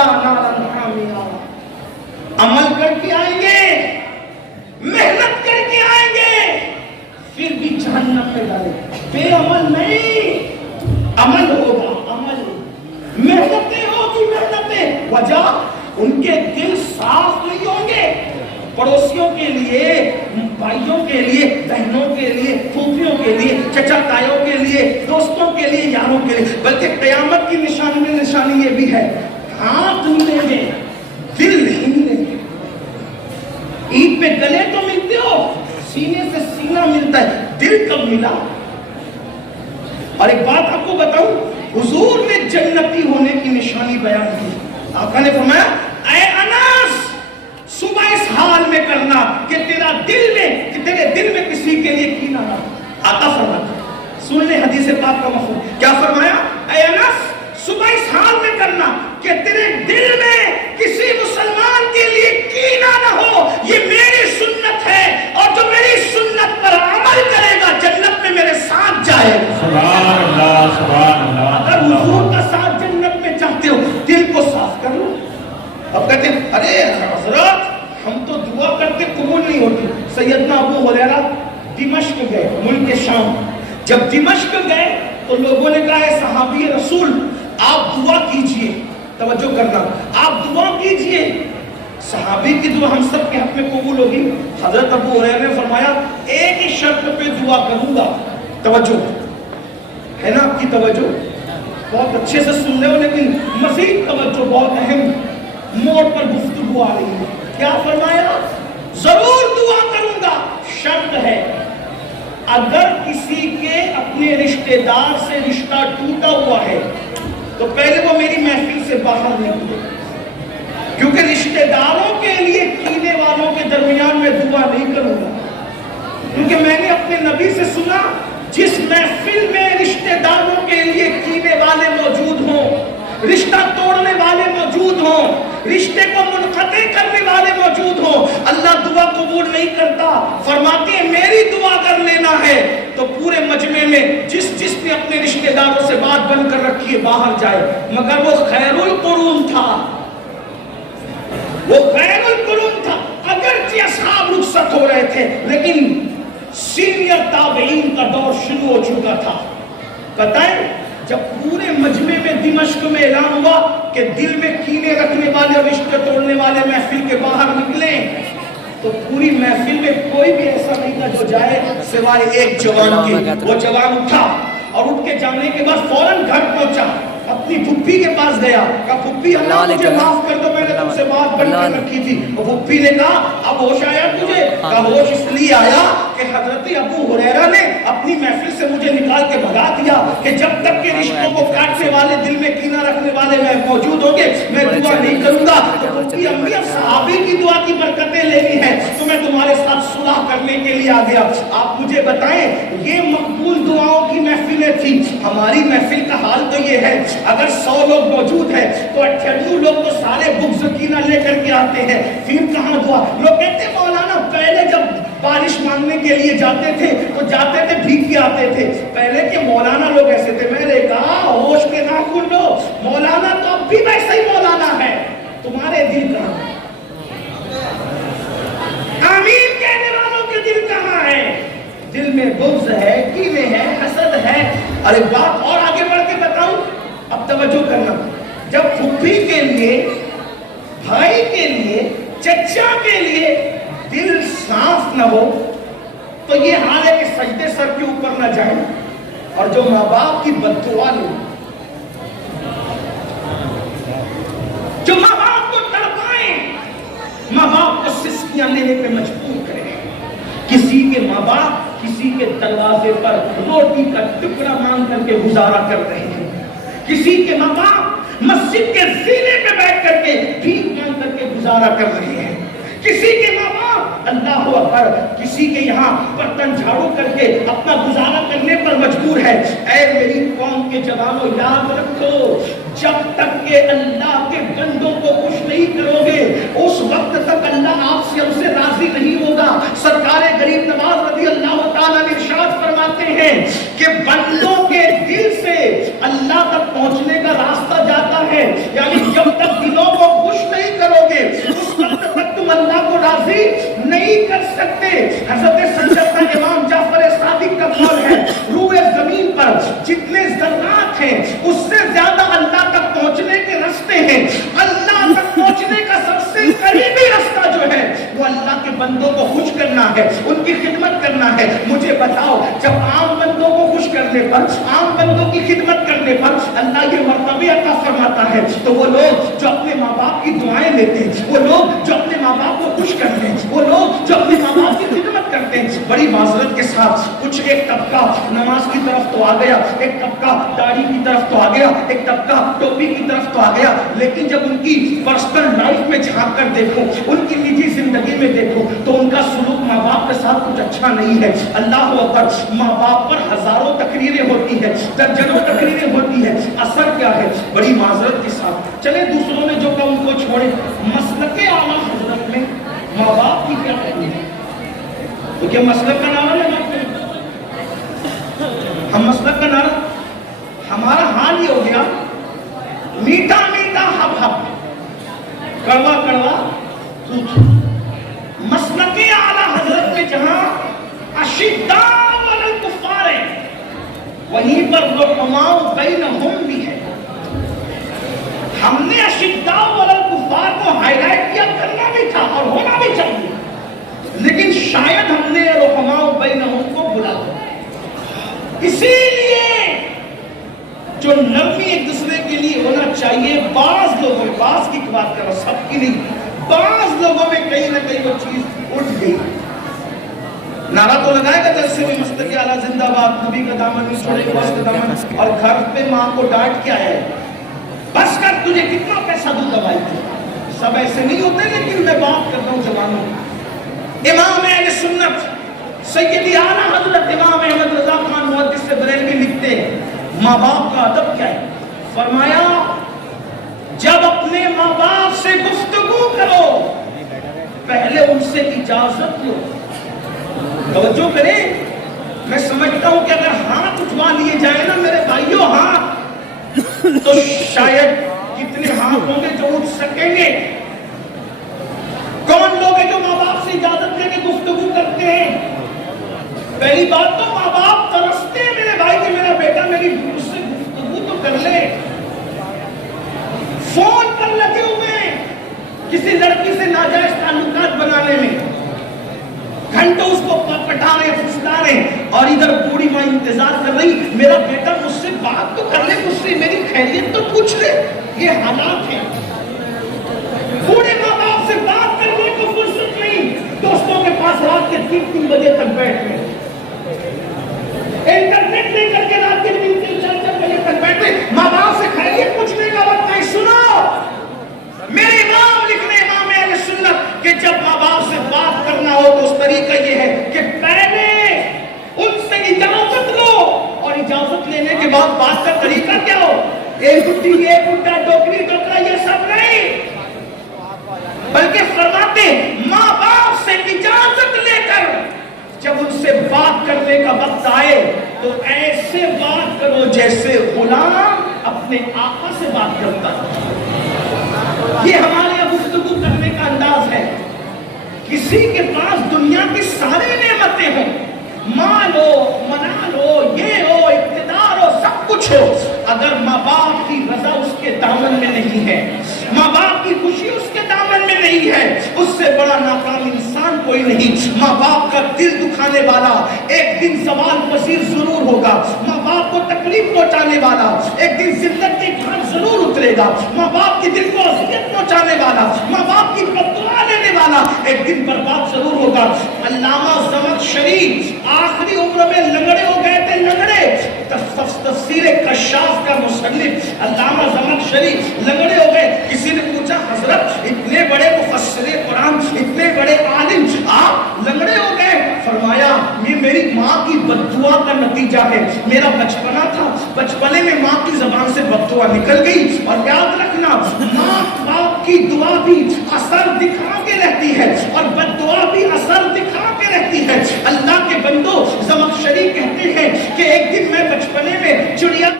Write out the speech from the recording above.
یصلی نارا حامیہ، عمل کر کے آئیں گے، محنت کر کے آئیں گے، پھر بھی جہنم میں ڈالے. بے عمل نہیں، عمل ہوگا، عمل، محنتیں ہوگی، محنتیں. وجہ ان کے دل صاف نہیں ہوں گے پڑوسیوں کے لیے، بھائیوں کے لیے، بہنوں کے لیے، پھوپھیوں کے لیے، چچا تایوں کے لیے، دوستوں کے لیے، یاروں کے لیے. بلکہ قیامت کی نشانی میں نشانی یہ بھی ہے، ہاتھ ملیں گے، دل نہیں ملیں گے. عید پہ گلے تو ملتے ہو، سینے سے سینہ ملتا ہے، دل کب ملا؟ اور ایک بات آپ کو بتاؤں، حضور نے جنتی ہونے کی نشانی بیان کی. آقا نے فرمایا اے انس، صبح اس حال میں کرنا کہ تیرا دل میں، کہ تیرے دل میں کسی کے لیے کینہ نہ. آقا فرماتا، سن لے حدیث پاک کا مفہوم. کیا فرمایا؟ اے انس، صبح اس حال میں کرنا کہ تیرے دل میں کسی مسلمان کے لیے کینہ نہ ہو. یہ میری سنت ہے، اور جو میری سنت پر عمل کرے گا جنت میں میرے ساتھ جائے گا. سبحان اللہ، سبحان اللہ. اگر حضور کا ساتھ جنت میں چاہتے ہو، دل کو صاف کر لو. اب کہتے ہیں ارے حضرات ہم تو دعا کرتے قبول نہیں ہوتی. سیدنا ابو ہریرہ دمشق گئے، ملک شام. جب دمشق گئے تو لوگوں نے کہا اے صحابی رسول آپ دعا کیجئے. توجہ کرنا، آپ دعا کیجئے. صحابی کی دعا ہم سب کے حق میں قبول ہوگی. حضرت ابو ہریرہ نے فرمایا ایک ہی شرط پہ دعا کروں گا. توجہ ہے نا آپ کی توجہ؟ بہت اچھے سے سن رہے ہو، لیکن مزید توجہ، بہت اہم موڑ پر گفتگو آ رہی ہے. کیا فرمایا؟ ضرور دعا کروں گا، شرط ہے اگر کسی کے اپنے رشتہ دار سے رشتہ ٹوٹا ہوا ہے تو پہلے وہ میری محفل سے باہر نکلے، کیونکہ رشتہ داروں کے لیے کینے والوں کے درمیان میں دعا نہیں کروں گا. کیونکہ میں نے اپنے نبی سے سنا جس محفل میں رشتہ داروں کے لیے کینے والے موجود ہوں، رشتہ توڑنے والے موجود ہوں، رشتے کو منقطع کرنے والے موجود ہوں، اللہ دعا قبول نہیں کرتا. فرماتے ہیں میری دعا کر لینا ہے تو پورے مجمع میں جس نے اپنے رشتہ داروں سے بات بند کر رکھی ہے باہر جائے. مگر وہ خیر القرون تھا، وہ خیر القرون تھا. اگرچہ اصحاب رخصت ہو رہے تھے لیکن سینئر تابعین کا دور شروع ہو چکا تھا. بتائیں جب پورے مجمع میں دمشق میں اعلان ہوا کہ دل میں کینے رکھنے والے اور رشتے توڑنے والے محفل کے باہر نکلیں، تو پوری محفل میں کوئی بھی ایسا نہیں تھا جو جائے سوائے ایک جوان کے. وہ جوان اٹھا اور اٹھ کے جانے کے بعد فوراً گھر پہنچا، اپنی پھپھی کے پاس گیا، کہا پھپھی اللہ مجھے معاف کر دو، میں نے تم سے بات بند کر رکھی تھی. اور پھپھی نے کہا اب ہوش آیا تجھے؟ کہا ہوش اس لیے آیا کہ حضرت ابو ہریرہ نے اپنی محفل سے مجھے نکال کے بھگا دیا کہ جب تک کہ رشتوں کو کاٹنے والے، دل میں کینہ رکھنے والے میں موجود ہوں گے میں دعا نہیں کروں گا. تو پھپھی امی اب صحابی کی دعا کی برکتیں لینی ہے تو میں تمہارے ساتھ صلح کرنے کے لیے آ گیا. آپ مجھے بتائیں یہ مقبول دعاؤں کی محفلیں تھیں. ہماری محفل کا حال تو یہ ہے اگر 100 لوگ موجود ہیں تو 98 لوگ تو سارے بغض کینہ لے کر کے آتے ہیں. پھر کہاں دعا؟ لوگ کہتے ہیں مولانا پہلے جب بارش مانگنے کے لیے جاتے تھے تو جاتے تھے بھیک کے آتے تھے. پہلے کے مولانا لوگ ایسے تھے. میں نے کہا ہوش کے ناخن لو، مولانا تو اب بھی ویسا ہی مولانا ہے، تمہارے دل کہاں ہے؟ آمین کہنے والوں کے دل کہاں ہے؟ دل میں بغض ہے، کینے ہے، حسد ہے. اور ایک بات اور آگے بڑھ کے بتاؤں، اب توجہ کرنا. جب پھپھی کے لیے، بھائی کے لیے، چچا کے لیے دل صاف نہ ہو تو یہ حال ہے کہ سجدے سر کے اوپر نہ جائیں اور جو ماں باپ کی بد دعا لیں، جو ماں باپ کو تڑپائیں، ماں باپ کو سسکیاں لینے پہ مجبور کریں. کسی کے ماں باپ کسی کے دروازے پر روٹی کا ٹکڑا مانگ کر کے گزارا کر رہے ہیں، کسی کے ماں باپ مسجد کے زینے پہ بیٹھ کر کے بھیک مانگ کر کے گزارا کر رہے ہیں، کسی کے ماں باپ اللہ اکبر کسی کے یہاں برتن جھاڑو کر کے اپنا گزارا کرنے پر مجبور ہے. اے میری قوم کے جوانوں یاد رکھو جب تک کہ اللہ کے بندوں کو خوش نہیں کرو گے اس وقت تک اللہ آپ سے ہم سے راضی نہیں ہوگا. سرکار غریب نواز رضی اللہ تعالیٰ نے ارشاد فرماتے ہیں کہ بندوں کے دل سے اللہ تک پہنچنے کا راستہ جاتا ہے، یعنی جب تک دلوں پر, عام بندوں کی خدمت کرنے پر اللہ یہ مرتبے عطا فرماتا ہے. تو وہ لوگ جو اپنے ماں باپ کی دعائیں لیتے ہیں, وہ لوگ جو اپنے ماں باپ کو خوش کرتے ہیں, وہ لوگ جو اپنے ماں باپ کی خدمت کرتے ہیں, بڑی معذرت کے ساتھ کچھ ایک طبقہ نماز کی طرف تو آ گیا, ایک طبقہ داڑھی کی طرف تو آ گیا, ایک طبقہ ٹوپی کی طرف تو آ گیا, لیکن جب ان کی پرسنل لائف میں جھانک کر دیکھو, ان کی نجی زندگی میں دیکھو, تو ان کا سلوک ماں باپ کے ساتھ کچھ اچھا نہیں ہے. اللہ اکبر, ماں باپ پر ہزاروں تقریریں ہوتی ہے, درجنوں تقریریں ہوتی ہے, اثر کیا ہے؟ بڑی معذرت کے ساتھ چلے دوسروں نے جو کہا ان کو چھوڑے, مسلک اعلیٰ حضرت میں ماں باپ کی کیا ہے؟ تو کیا مسلک کا نعرہ ہے؟ ہم مسلک کا نعرہ, ہمارا حال یہ ہو گیا میٹھا میٹھا ہب ہب, کڑوا کڑوا تھوت. مسلک اعلیٰ حضرت میں جہاں اشداء علی الکفار ہے, وہیں پر رحماء بینہم بھی ہے. ہم نے اشداء علی الکفار کو ہائی لائٹ کیا, کرنا بھی تھا اور ہونا بھی چاہیے, لیکن شاید ہم نے رحماء بینہم کو بلا دیا. اسی لیے جو نرمی ایک دوسرے کے لیے ہونا چاہیے, بعض لوگوں میں, بعض کی بات کرو سب کی نہیں, بعض لوگوں میں کہیں نہ کہیں وہ چیز اٹھ گئی. نعرہ تو لگائے گا جیسے بھی مسلک اعلیٰ زندہ باد, نبی کا دامن نہیں چھوڑے گا بس کا دامن, اور گھر پہ ماں کو ڈانٹ کے آیا ہے, بس کر تجھے کتنا پیسہ دوں دوائی کی. سب ایسے نہیں ہوتے, لیکن میں بات کرتا ہوں جوانوں. امام اہل سنت سیدی اعلیٰ حضرت امام احمد رضا خان محدث بریلوی لکھتے ہیں ماں باپ کا ادب کیا ہے. فرمایا جب اپنے ماں باپ سے گفتگو کرو پہلے ان سے اجازت لو. توجہ کریں, میں سمجھتا ہوں کہ اگر ہاتھ اٹھوا لیے جائیں نا میرے بھائیوں ہاتھ, تو شاید کتنے ہاتھ ہوں گے جو اٹھ سکیں گے. کون لوگ ہیں جو ماں باپ سے اجازت لے کے گفتگو کرتے ہیں؟ پہلی بات تو ماں باپ ترستے ہیں میرے بھائی کہ میرا بیٹا میری اس سے گفتگو تو کر لے. فون پر لگے ہوئے کسی لڑکی سے ناجائز تعلقات بنانے میں, گھنٹوں اس کو پٹا رہے پھسلا رہے, اور ادھر بوڑھی ماں انتظار کر رہی میرا بیٹا مجھ سے بات تو کر لے, مجھ سے میری خیریت تو پوچھ لے. یہ حالات ہیں. بوڑھے ماں باپ سے بات کرنے کو فرصت نہیں, دوستوں کے پاس رات کے 3 بجے تک بیٹھ گئے, انٹرنیٹ لے کر کے رات کے 3-4 بجے تک بیٹھے, ماں باپ سے خیریت پوچھنے کا وقت نہیں. سنو میرے امام لکھنے, امام اہل سنت, کہ جب ماں باپ سے بات کرنا ہو تو اس طریقہ یہ ہے کہ پہلے ان سے اجازت لو, اور اجازت لینے کے بعد بات کا طریقہ کیا ہو, ایک گٹی ایک گٹا ٹوکری ٹوکرا یہ سب نہیں, بلکہ فرماتے ماں باپ سے اجازت لے کر جب ان سے بات کرنے کا وقت آئے تو ایسے بات کرو جیسے غلام اپنے آقا سے بات کرتا ہے. یہ ہمارے یہاں گفتگو کرنے کا انداز ہے. کسی کے پاس دنیا کی ساری نعمتیں ہوں, مال ہو, منال ہو, یہ ہو, اقتدار ہو, سب کچھ ہو, اگر ماں باپ کی رضا اس کے دامن میں نہیں ہے, ماں باپ کی خوشی اس کے دامن میں نہیں ہے, اس سے بڑا ناکام انسان کوئی نہیں. ماں باپ کا دل دکھانے والا ایک دن زوال پذیر ضرور ہوگا, ماں باپ کو تکلیف پہنچانے والا ایک دن ذلت کے گھاٹ ضرور اترے گا, ماں باپ کے دل کو اذیت پہنچانے والا, ماں باپ کی بددعا لینے والا ایک دن برباد ضرور ہوگا. علامہ زمخشری آخری عمر میں لنگڑے ہو گئے تھے, لنگڑے. تفسیر کشاف کا مصنف علامہ زمخشری لنگڑے ہو گئے. کسی نے پوچھا حضرت اتنے بڑے مفسر قرآن, اتنے بڑے عالم, آپ لنگڑے ہو گئے؟ فرمایا یہ میری ماں کی بددعا کا نتیجہ ہے. میرا بچپنا تھا, بچپنے میں ماں کی زبان سے بددعا نکل گئی. اور یاد رکھنا ماں باپ کی دعا بھی اثر دکھا کے رہتی ہے اور بددعا بھی اثر دکھا کے رہتی ہے. اللہ کے بندو, زمخشری کہتے ہیں کہ ایک دن میں بچپنے میں چڑیا